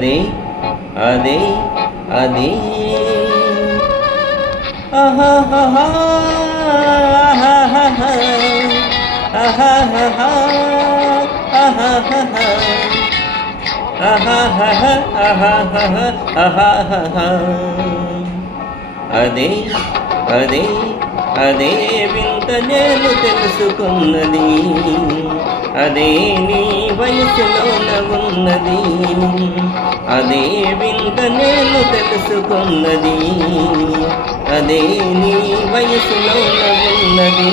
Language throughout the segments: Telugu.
అదే అదే అదే ఆహాహా ఆహాహా ఆహాహా ఆహాహా ఆహాహా ఆహాహా ఆహాహా అదే అదే అదే వింత నేను తెలుసుకున్నది, అదే నీ వయసులోన ఉన్నది, అదే వింత నేను తెలుసుకున్నది, అదే నీ వయసులోన ఉన్నది.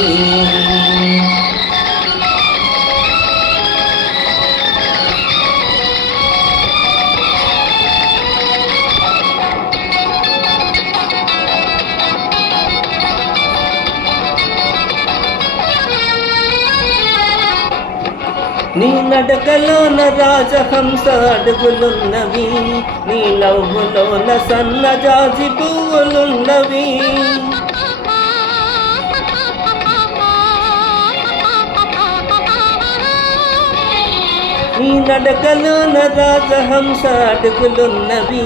నీ నడకలోన రాజహంస అడుగులున్నవి, నీ నవ్వులోన సన్నజాజి పువ్వులున్నవి. నీ నడకలోన రాజహంస అడుగులున్నవి,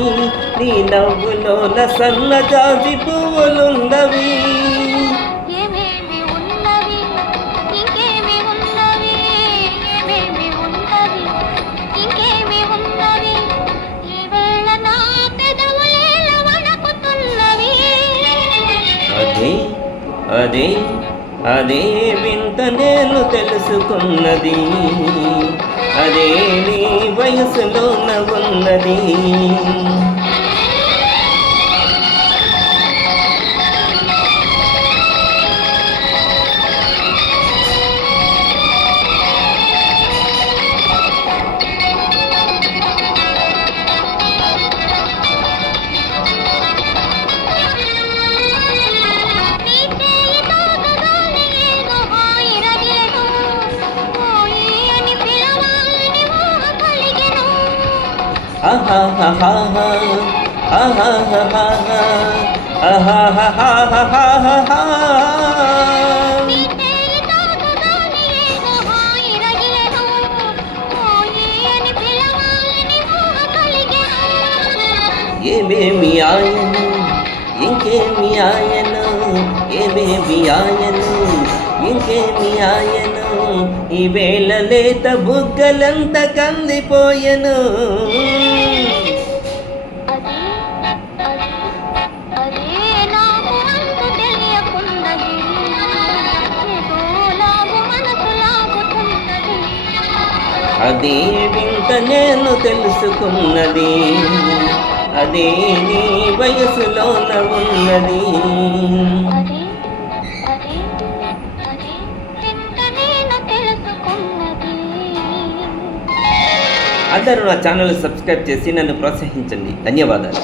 నీ నవ్వులోన సన్నజాజి పువ్వులున్నవి. అదే అదే వింత నేను తెలుసుకున్నది, అదే నీ వయసులోన ఉన్నది. ఏమేమి ఆయను ఇంకేమి ఆయను, ఏమేమి ఆయను ఇంకేమి ఆయను, ఈ వేళ లేత బుగ్గలంత కందిపోయెను. అదే వింత నేను తెలుసుకున్నది, అదే నీ వయసులోన ఉన్నది. అందరూ నా ఛానల్ సబ్స్క్రైబ్ చేసి నన్ను ప్రోత్సహించండి. ధన్యవాదాలు.